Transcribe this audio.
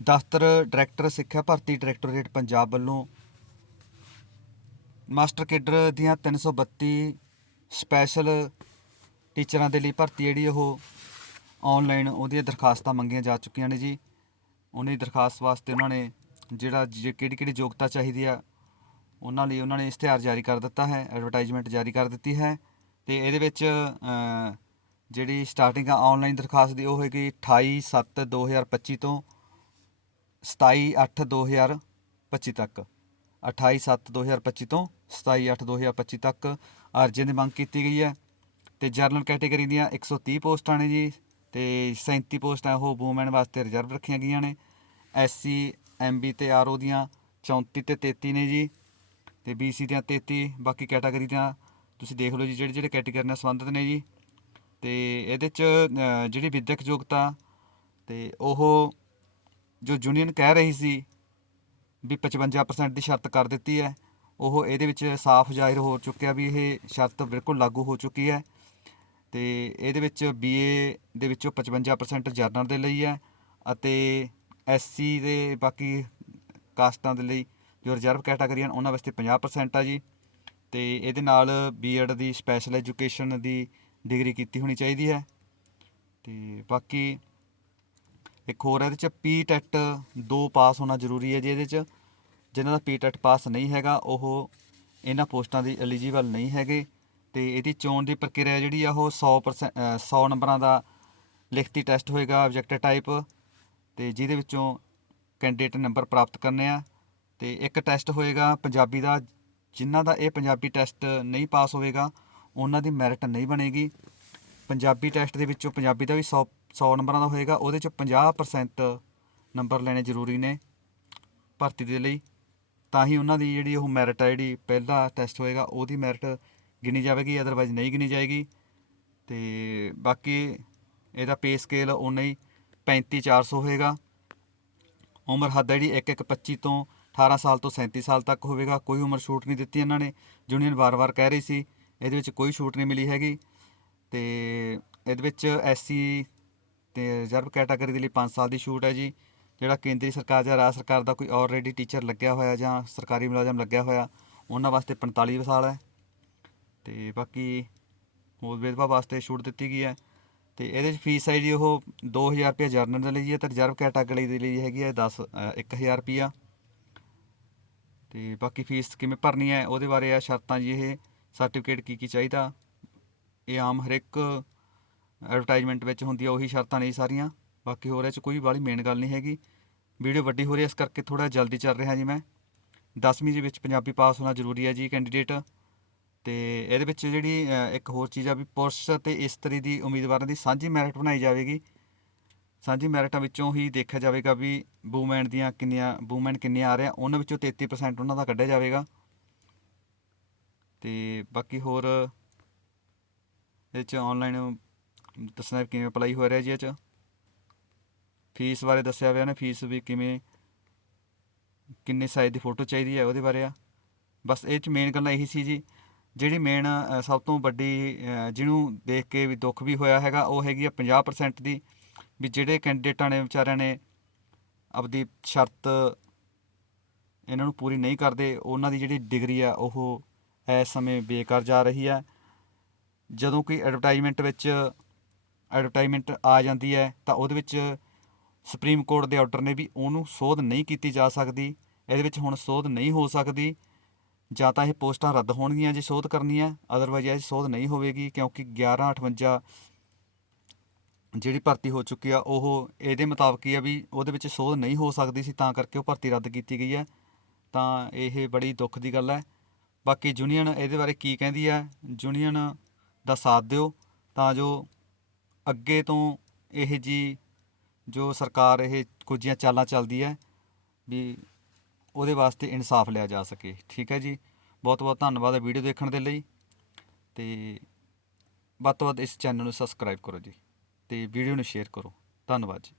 ਦਫ਼ਤਰ, ਡਾਇਰੈਕਟਰ, ਸਿੱਖਿਆ ਭਰਤੀ ਡਾਇਰੈਕਟੋਰੇਟ ਪੰਜਾਬ ਵੱਲੋਂ ਮਾਸਟਰ ਕੇਡਰ ਦੀਆਂ 332 ਸਪੈਸ਼ਲ ਟੀਚਰਾਂ ਦੇ ਲਈ ਭਰਤੀ ਜਿਹੜੀ ਉਹ ਆਨਲਾਈਨ ਉਹਦੀਆਂ ਦਰਖਾਸਤਾਂ ਮੰਗੀਆਂ ਜਾ ਚੁੱਕੀਆਂ ਨੇ ਜੀ। ਉਹਨਾਂ ਦੀ ਦਰਖਾਸਤ ਵਾਸਤੇ ਉਹਨਾਂ ਨੇ ਜਿਹੜਾ ਕਿਹੜੀ ਕਿਹੜੀ ਯੋਗਤਾ ਚਾਹੀਦੀ ਆ, ਉਹਨਾਂ ਲਈ ਉਹਨਾਂ ਨੇ ਇਸ਼ਤਿਹਾਰ ਜਾਰੀ ਕਰ ਦਿੱਤਾ ਹੈ, ਐਡਵਰਟਾਈਜ਼ਮੈਂਟ ਜਾਰੀ ਕਰ ਦਿੱਤੀ ਹੈ ਤੇ ਇਹਦੇ ਵਿੱਚ ਜਿਹੜੀ ਸਟਾਰਟਿੰਗ ਆ ਆਨਲਾਈਨ ਦਰਖਾਸਤ ਦੀ ਉਹ ਹੈਗੀ 28 7 2025 ਤੋਂ 27 8 2025 ਤੱਕ। 28 7 2025 ਤੋਂ 27 8 2025 ਤੱਕ ਅਰਜ਼ੀਆਂ ਦੀ ਮੰਗ ਕੀਤੀ ਗਈ ਹੈ। ਤੇ ਜਰਨਲ ਕੈਟਾਗਰੀ ਦੀਆਂ 130 ਪੋਸਟਾਂ ਨੇ ਜੀ ਤੇ 37 ਪੋਸਟਾਂ ਉਹ ਵੂਮੈਨ ਵਾਸਤੇ ਰਿਜ਼ਰਵ ਰੱਖੀਆਂ ਗਈਆਂ ਨੇ। ਐਸਸੀ ਐਮਬੀ ਤੇ ਆਰਓ ਦੀਆਂ 34 ਤੇ 33 ਨੇ ਜੀ ਤੇ ਬੀਸੀ ਦੀਆਂ 33 ਬਾਕੀ ਕੈਟਾਗਰੀ ਦੀਆਂ ਤੁਸੀਂ ਦੇਖ ਲਓ ਜੀ ਜਿਹੜੇ ਜਿਹੜੇ ਕੈਟਾਗਰੀ ਨਾਲ ਸੰਬੰਧਿਤ ਨੇ ਜੀ। ਤੇ ਇਹਦੇ ਚ ਜਿਹੜੀ ਵਿਦਿਅਕ ਯੋਗਤਾ ਤੇ ਉਹ ਜੋ ਯੂਨੀਅਨ ਕਹਿ ਰਹੀ ਸੀ ਵੀ 55% ਦੀ ਸ਼ਰਤ ਕਰ ਦਿੱਤੀ ਹੈ, ਉਹ ਇਹਦੇ ਵਿੱਚ ਸਾਫ਼ ਜ਼ਾਹਿਰ ਹੋ ਚੁੱਕਿਆ ਵੀ ਇਹ ਸ਼ਰਤ ਬਿਲਕੁਲ ਲਾਗੂ ਹੋ ਚੁੱਕੀ ਹੈ ਤੇ ਇਹਦੇ ਵਿੱਚ ਬੀਏ ਦੇ ਵਿੱਚੋਂ 55% ਜਰਨਲ ਦੇ ਲਈ ਹੈ ਅਤੇ ਐਸਸੀ ਦੇ ਬਾਕੀ ਕਾਸਟਾਂ ਦੇ ਲਈ ਜੋ ਰਿਜ਼ਰਵ ਕੈਟਾਗਰੀ ਹਨ, ਉਹਨਾਂ ਵਾਸਤੇ 50% ਆ ਜੀ ਤੇ ਇਹਦੇ ਨਾਲ ਬੀਐਡ ਦੀ ਸਪੈਸ਼ਲ ਐਜੂਕੇਸ਼ਨ ਦੀ ਡਿਗਰੀ ਕੀਤੀ ਹੋਣੀ ਚਾਹੀਦੀ ਹੈ ਤੇ ਬਾਕੀ ਇੱਕ ਹੋਰ ਇਹਦੇ ਚ ਪੀ ਟੈਟ 2 ਪਾਸ ਹੋਣਾ ਜ਼ਰੂਰੀ ਹੈ ਜੀ ਇਹਦੇ ਚ ਜਿਨ੍ਹਾਂ ਦਾ ਪੀ ਟੈਟ ਪਾਸ ਨਹੀਂ ਹੈਗਾ ਉਹ ਇਹਨਾਂ ਪੋਸਟਾਂ ਦੀ ਐਲੀਜੀਬਲ ਨਹੀਂ ਹੈਗੇ ਤੇ ਇਹਦੀ ਚੋਣ ਦੀ ਪ੍ਰਕਿਰਿਆ ਜਿਹੜੀ ਆ ਉਹ 100% ਅ, 100 ਨੰਬਰਾਂ ਦਾ ਲਿਖਤੀ ਟੈਸਟ ਹੋਏਗਾ ਆਬਜੈਕਟਿਵ ਟਾਈਪ ਤੇ ਜਿਹਦੇ ਵਿੱਚੋਂ ਕੈਂਡੀਡੇਟ ਨੰਬਰ ਪ੍ਰਾਪਤ ਕਰਨੇ ਆ ਤੇ ਇੱਕ ਟੈਸਟ ਹੋਏਗਾ ਪੰਜਾਬੀ ਦਾ ਜਿਨ੍ਹਾਂ ਦਾ ਇਹ ਪੰਜਾਬੀ ਟੈਸਟ ਨਹੀਂ ਪਾਸ ਹੋਵੇਗਾ ਉਹਨਾਂ ਦੀ ਮੈਰਿਟ ਨਹੀਂ ਬਣੇਗੀ। ਪੰਜਾਬੀ ਟੈਸਟ ਦੇ ਵਿੱਚੋਂ ਪੰਜਾਬੀ ਦਾ ਵੀ 100 100 ਨੰਬਰਾਂ ਦਾ ਹੋਏਗਾ, ਉਹਦੇ ਚ 50% ਨੰਬਰ ਲੈਣੇ ਜ਼ਰੂਰੀ ਨੇ ਭਰਤੀ ਦੇ ਲਈ। ਤਾਂ ਹੀ ਉਹਨਾਂ ਦੀ ਜਿਹੜੀ ਉਹ ਮੈਰਿਟ ਹੈ ਜਿਹੜੀ ਪਹਿਲਾ ਟੈਸਟ ਹੋਏਗਾ, ਉਹਦੀ ਮੈਰਿਟ ਗਿਣੀ ਜਾਵੇਗੀ ਅਦਰਵਾਈਜ਼ ਨਹੀਂ ਗਿਣੀ ਜਾਏਗੀ। ਤੇ ਬਾਕੀ ਇਹਦਾ ਪੇ ਸਕੇਲ ਉਨਾ ਹੀ 35400 ਹੋਏਗਾ। ਉਮਰ ਹੱਦ ਹੈ ਜਿਹੜੀ 1125 ਤੋਂ 18 ਸਾਲ ਤੋਂ 37 ਸਾਲ ਤੱਕ ਹੋਵੇਗਾ। ਕੋਈ ਉਮਰ ਛੂਟ ਨਹੀਂ ਦਿੱਤੀ ਇਹਨਾਂ ਨੇ। ਯੂਨੀਅਨ ਵਾਰ-ਵਾਰ ਕਹਿ ਰਹੀ ਸੀ, ਇਹਦੇ ਵਿੱਚ ਕੋਈ ਛੂਟ ਨਹੀਂ ਮਿਲੀ ਹੈਗੀ। ਤੇ ਇਹਦੇ ਵਿੱਚ ਐਸਸੀ ਤੇ ਰਿਜ਼ਰਵ ਕੈਟਾਗਰੀ ਦੇ ਲਈ 5 ਸਾਲ ਦੀ ਛੂਟ ਹੈ ਜੀ। ਜਿਹੜਾ ਕੇਂਦਰੀ ਸਰਕਾਰ ਜਾਂ ਰਾਜ ਸਰਕਾਰ ਦਾ ਕੋਈ ਆਲਰੇਡੀ ਟੀਚਰ ਲੱਗਿਆ ਹੋਇਆ ਜਾਂ ਸਰਕਾਰੀ ਮੁਲਾਜ਼ਮ ਲੱਗਿਆ ਹੋਇਆ ਉਹਨਾਂ ਵਾਸਤੇ 45 ਸਾਲ ਹੈ। ਤੇ ਬਾਕੀ ਹੋਰ ਵਿਧਵਾ ਵਾਸਤੇ ਛੂਟ ਦਿੱਤੀ ਗਈ ਹੈ। ਤੇ ਇਹਦੇ ਵਿੱਚ ਫੀਸ ਹੈ ਜੀ ਉਹ 2000 ਰੁਪਏ ਜਰਨਲ ਦੇ ਲਈ ਹੈ ਤੇ ਰਿਜ਼ਰਵ ਕੈਟਾਗਰੀ ਦੇ ਲਈ ਹੈਗੀ ਹੈ 10 ਅ, 1000 ਰੁਪਿਆ ਤੇ ਬਾਕੀ ਫੀਸ ਕਿਵੇਂ ਭਰਨੀ ਹੈ ਉਹਦੇ ਬਾਰੇ ਆ ਸ਼ਰਤਾਂ ਜੀ ਇਹ ਸਰਟੀਫਿਕੇਟ ਕੀ ਕੀ ਚਾਹੀਦਾ। ਇਹ ਆਮ ਹਰ ਇੱਕ ਐਡਵਰਟਾਈਜ਼ਮੈਂਟ ਵਿੱਚ ਹੁੰਦੀ ਆ ਉਹੀ ਸ਼ਰਤਾਂ ਨੇ ਜੀ ਸਾਰੀਆਂ। ਬਾਕੀ ਹੋਰ ਇਹ ਚ ਕੋਈ ਬਾਹਲੀ ਮੇਨ ਗੱਲ ਨਹੀਂ ਹੈਗੀ। ਵੀਡੀਓ ਵੱਡੀ ਹੋ ਰਹੀ ਹੈ, ਇਸ ਕਰਕੇ ਥੋੜਾ ਜਲਦੀ ਚੱਲ ਰਿਹਾ ਜੀ ਮੈਂ। 10ਵੀਂ ਦੇ ਵਿੱਚ ਪੰਜਾਬੀ ਪਾਸ ਹੋਣਾ ਜ਼ਰੂਰੀ ਹੈ ਜੀ ਕੈਂਡੀਡੇਟ ਤੇ ਇਹਦੇ ਵਿੱਚ ਜਿਹੜੀ ਇੱਕ ਹੋਰ ਚੀਜ਼ ਆ ਵੀ ਪੁਰਸ਼ ਤੇ ਇਸਤਰੀ ਦੀ ਉਮੀਦਵਾਰਾਂ ਦੀ ਸਾਂਝੀ ਮੈਰਿਟ ਬਣਾਈ ਜਾਵੇਗੀ। ਸਾਂਝੀ ਮੈਰਿਟਾਂ ਵਿੱਚੋਂ ਹੀ ਦੇਖਿਆ ਜਾਵੇਗਾ ਵੀ ਵੂਮੈਨ ਦੀਆਂ ਕਿੰਨੀਆਂ ਵੂਮੈਨ ਕਿੰਨੀਆਂ ਆ ਰਹੀਆਂ, ਉਹਨਾਂ ਵਿੱਚੋਂ 33% ਉਹਨਾਂ ਦਾ ਕੱਢਿਆ ਜਾਵੇਗਾ। ਤੇ ਬਾਕੀ ਹੋਰ ਇਹ ਚ ਆਨਲਾਈਨ ਦੱਸਣਾ ਕਿਵੇਂ ਅਪਲਾਈ ਹੋ ਰਿਹਾ ਜੀ ਇਹ ਚ। ਫੀਸ ਬਾਰੇ ਦੱਸਿਆ ਹੋਇਆ ਨੇ, ਫੀਸ ਵੀ ਕਿਵੇਂ, ਕਿੰਨੇ ਸਾਈਜ਼ ਦੀ ਫੋਟੋ ਚਾਹੀਦੀ ਹੈ ਉਹਦੇ ਬਾਰੇ ਆ। ਬਸ ਇਹ ਚ ਮੇਨ ਗੱਲਾਂ ਇਹੀ ਸੀ ਜੀ। ਜਿਹੜੀ ਮੇਨ ਸਭ ਤੋਂ ਵੱਡੀ ਜਿਹਨੂੰ ਦੇਖ ਕੇ ਵੀ ਦੁੱਖ ਵੀ ਹੋਇਆ ਹੈਗਾ, ਉਹ ਹੈਗੀ ਆ 50% ਦੀ। ਵੀ ਜਿਹੜੇ ਕੈਂਡੀਡੇਟਾਂ ਨੇ ਵਿਚਾਰਿਆਂ ਨੇ ਆਪਦੀ ਸ਼ਰਤ ਇਹਨਾਂ ਨੂੰ ਪੂਰੀ ਨਹੀਂ ਕਰਦੇ, ਉਹਨਾਂ ਦੀ ਜਿਹੜੀ ਡਿਗਰੀ ਆ, ਉਹ ਇਸ ਸਮੇਂ ਬੇਕਾਰ ਜਾ ਰਹੀ ਹੈ ਜਦੋਂ ਕੋਈ ਐਡਵਰਟਾਈਜ਼ਮੈਂਟ ਵਿੱਚ ਐਡਵਰਟਾਈਜ਼ਮੈਂਟ ਆ ਜਾਂਦੀ ਹੈ, ਤਾਂ ਉਹਦੇ ਵਿੱਚ ਸੁਪਰੀਮ ਕੋਰਟ ਦੇ ਆਰਡਰ ਨੇ ਵੀ ਉਹਨੂੰ ਸੋਧ ਨਹੀਂ ਕੀਤੀ ਜਾ ਸਕਦੀ, ਇਹਦੇ ਵਿੱਚ ਹੁਣ ਸੋਧ ਨਹੀਂ ਹੋ ਸਕਦੀ, ਜਾਂ ਤਾਂ ਇਹ ਪੋਸਟਾਂ ਰੱਦ ਹੋਣਗੀਆਂ ਜੇ ਸੋਧ ਕਰਨੀ ਹੈ ਅਦਰਵਾਈਜ਼ ਇਹ ਸੋਧ ਨਹੀਂ ਹੋਵੇਗੀ, ਕਿਉਂਕਿ 1158 ਜਿਹੜੀ ਭਰਤੀ ਹੋ ਚੁੱਕੀ ਆ, ਉਹ ਇਹਦੇ ਮੁਤਾਬਕ ਹੀ ਆ ਵੀ ਉਹਦੇ ਵਿੱਚ ਸੋਧ ਨਹੀਂ ਹੋ ਸਕਦੀ ਸੀ, ਤਾਂ ਕਰਕੇ ਉਹ ਭਰਤੀ ਰੱਦ ਕੀਤੀ ਗਈ ਹੈ ਤਾਂ ਇਹ ਬੜੀ ਦੁੱਖ ਦੀ ਗੱਲ ਹੈ। ਬਾਕੀ ਯੂਨੀਅਨ ਇਹਦੇ ਬਾਰੇ ਕੀ ਕਹਿੰਦੀ ਹੈ ਯੂਨੀਅਨ ਦਾ ਸਾਥ ਦਿਓ, ਤਾਂ ਜੋ ਅੱਗੇ ਤੋਂ ਇਹ ਜੀ ਜੋ ਸਰਕਾਰ ਇਹ ਕੁਝੀਆਂ ਚਾਲਾਂ ਚੱਲਦੀ ਹੈ ਵੀ ਉਹਦੇ ਵਾਸਤੇ ਇਨਸਾਫ ਲਿਆ ਜਾ ਸਕੇ। ਠੀਕ ਹੈ ਜੀ? ਬਹੁਤ ਬਹੁਤ ਧੰਨਵਾਦ ਹੈ ਵੀਡੀਓ ਦੇਖਣ ਦੇ ਲਈ ਤੇ ਵੱਧ ਤੋਂ ਵੱਧ ਇਸ ਚੈਨਲ ਨੂੰ ਸਬਸਕ੍ਰਾਈਬ ਕਰੋ ਜੀ ਤੇ ਵੀਡੀਓ ਨੂੰ ਸ਼ੇਅਰ ਕਰੋ। ਧੰਨਵਾਦ ਜੀ।